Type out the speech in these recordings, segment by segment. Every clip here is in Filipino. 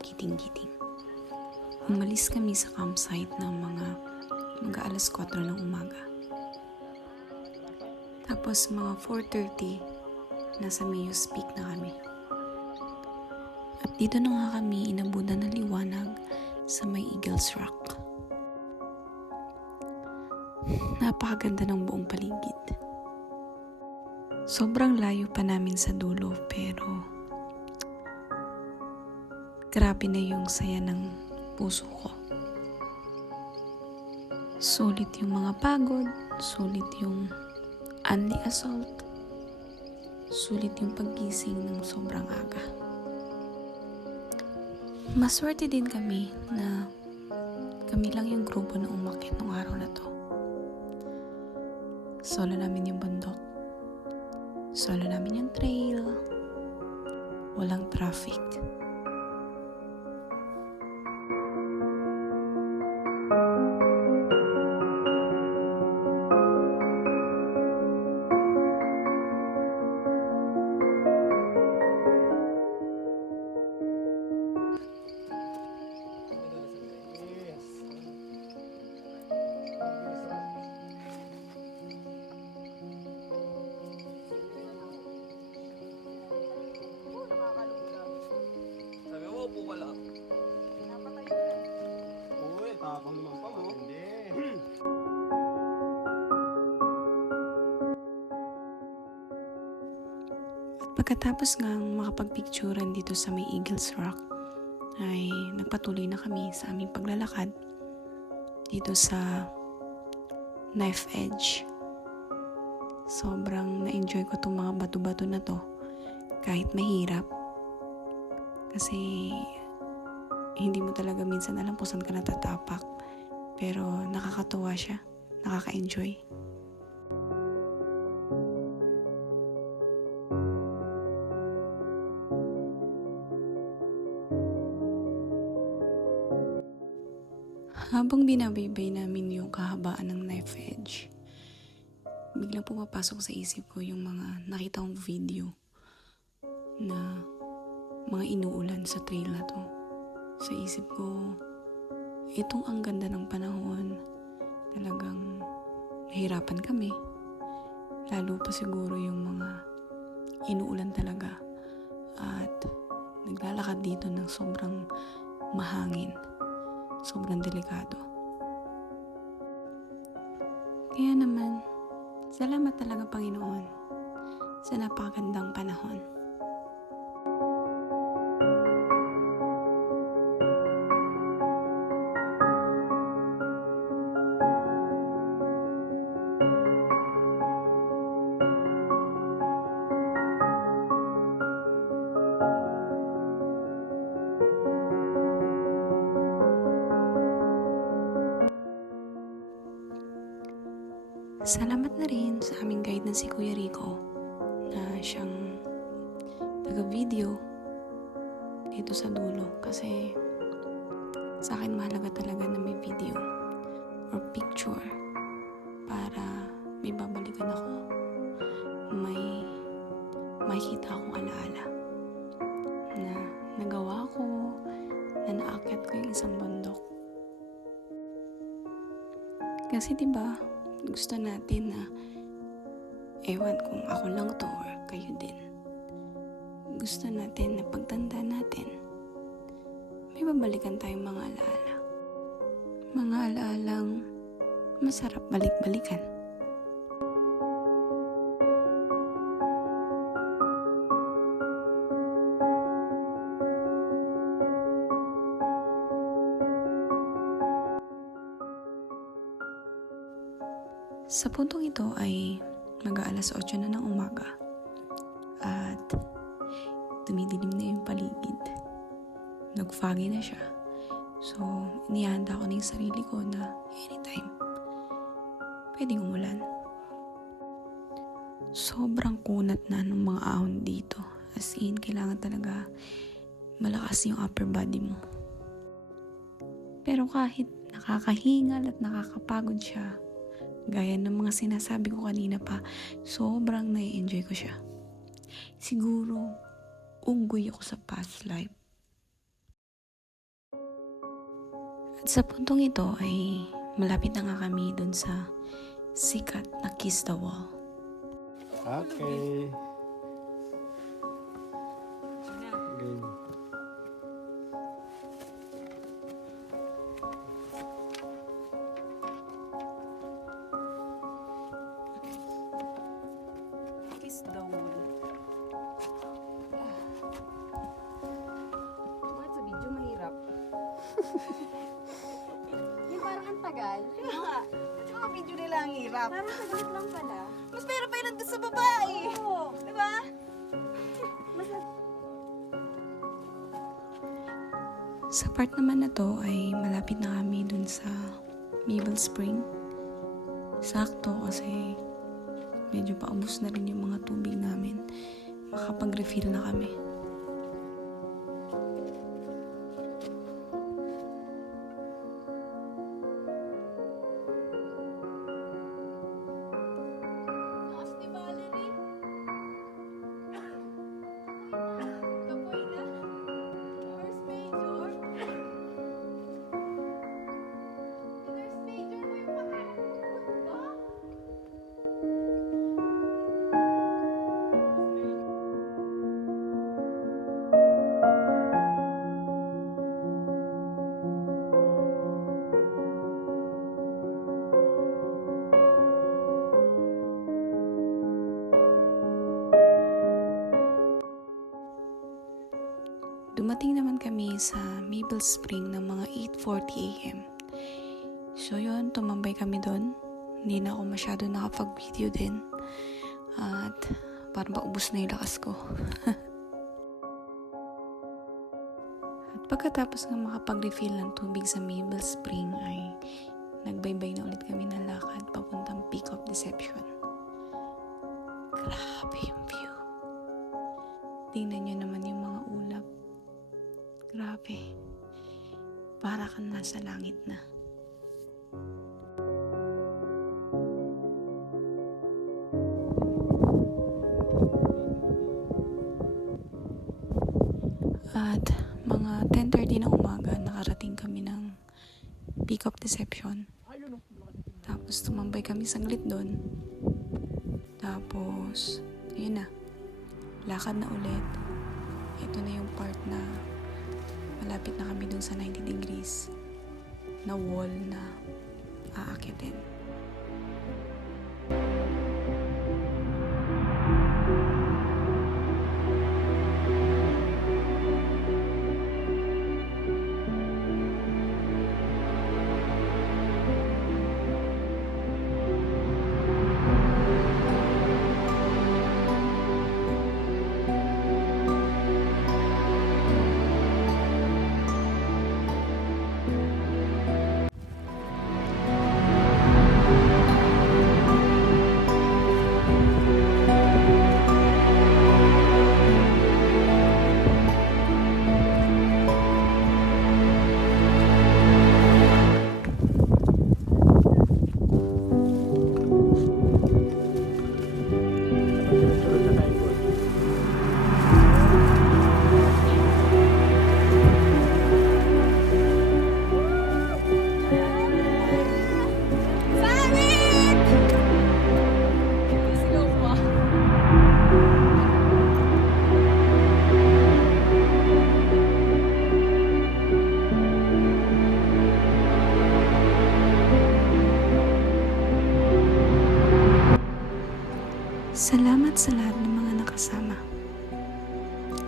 giting-giting. Umalis kami sa campsite ng mga mag-aalas 4 ng umaga. Tapos mga 4:30, nasa Mayos Peak na kami. At dito na nga kami inabutan ng liwanag sa may Eagles Rock. Napakaganda ng buong paligid. Sobrang layo pa namin sa dulo pero grabe na yung saya ng puso ko. Sulit yung mga pagod, sulit yung unli assault, sulit yung paggising ng sobrang aga. Maswerte din kami na kami lang yung grupo na umakyat nung araw na to. Solo namin yung bundok. Solo namin yung trail. Walang traffic. Upo ka lang. Uy, tapang naman pa mo. Hindi. At pagkatapos ngang makapagpicturan dito sa may Eagles Rock, ay nagpatuloy na kami sa aming paglalakad dito sa Knife Edge. Sobrang na-enjoy ko itong mga bato-bato na to kahit mahirap. Kasi hindi mo talaga minsan alam kung saan ka natatapak. Pero nakakatuwa siya. Nakaka-enjoy. Habang binabaybay namin yung kahabaan ng Knife Edge, biglang pumapasok sa isip ko yung mga nakita kong video na mga inuulan sa trail na to. Sa isip ko, itong ang ganda ng panahon, talagang nahirapan kami. Lalo pa siguro yung mga inuulan talaga at naglalakad dito ng sobrang mahangin, sobrang delikado. Kaya naman, salamat talaga Panginoon sa napakagandang panahon. Salamat na rin sa aming guide na si Kuya Rico na siyang taga-video dito sa dulo kasi sa akin mahalaga talaga na may video or picture para may babalikan ako, may makikita akong alaala na nagawa ko, na naakyat ko yung isang bundok. Kasi diba, gusto natin na ewan kung ako lang to or kayo din. Gusto natin na pagtanda natin, may babalikan tayong mga alaala. Mga alaalang masarap balik-balikan. Sa puntong ito ay mag-aalas 8 na ng umaga at tumidilim na yung paligid. Nag-foggy na siya. So, inihanda ko na yung sarili ko na anytime pwedeng umulan. Sobrang kunat na ng mga ahon dito. As in, kailangan talaga malakas yung upper body mo. Pero kahit nakakahingal at nakakapagod siya, gaya ng mga sinasabi ko kanina pa, sobrang nai-enjoy ko siya. Siguro, unggoy ako sa past life. At sa puntong ito ay malapit na nga kami dun sa sikat na Kiss the Wall. Okay. Game. Kiss the Wall. Bakit sa video mahirap? Yung parang ang tagal. At yung mga video nila ang hirap. Parang saglit lang pala. Mas meron pa yun nandun sa babae. Oo. Diba? Sa part naman na to ay malapit na kami dun sa Maple Spring. Sakto kasi medyo paubos na rin yung mga tubig namin. Makapag-refill na kami. Taas ni Valerie. Kapoy na. First major. First major mo yung pangalan. Dumating naman kami sa Maple Spring ng mga 8:40 a.m. So yun, tumambay kami doon. Hindi na ako masyado nakapag-video din. At parang paubos na yung lakas ko. At pagkatapos nga makapag-refill ng tubig sa Maple Spring ay nagbaybay na ulit kami ng lakad papuntang Peak of Deception. Grabe yung view. Tingnan nyo naman yung mga ulap. Grabe. Para kang nasa langit na. At mga 10:30 ng umaga, nakarating kami ng Peak of Deception. Tapos tumambay kami saglit doon. Tapos, yun na. Lakad na ulit. Ito na yung part na malapit na kami dun sa 90 degrees na wall na aakitin. Salamat sa lahat ng mga nakasama.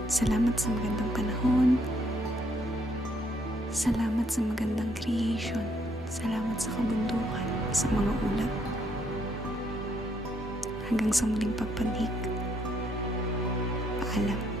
Salamat sa magandang panahon. Salamat sa magandang creation. Salamat sa kabundukan, sa mga ulap. Hanggang sa muling pagpanik. Paalam.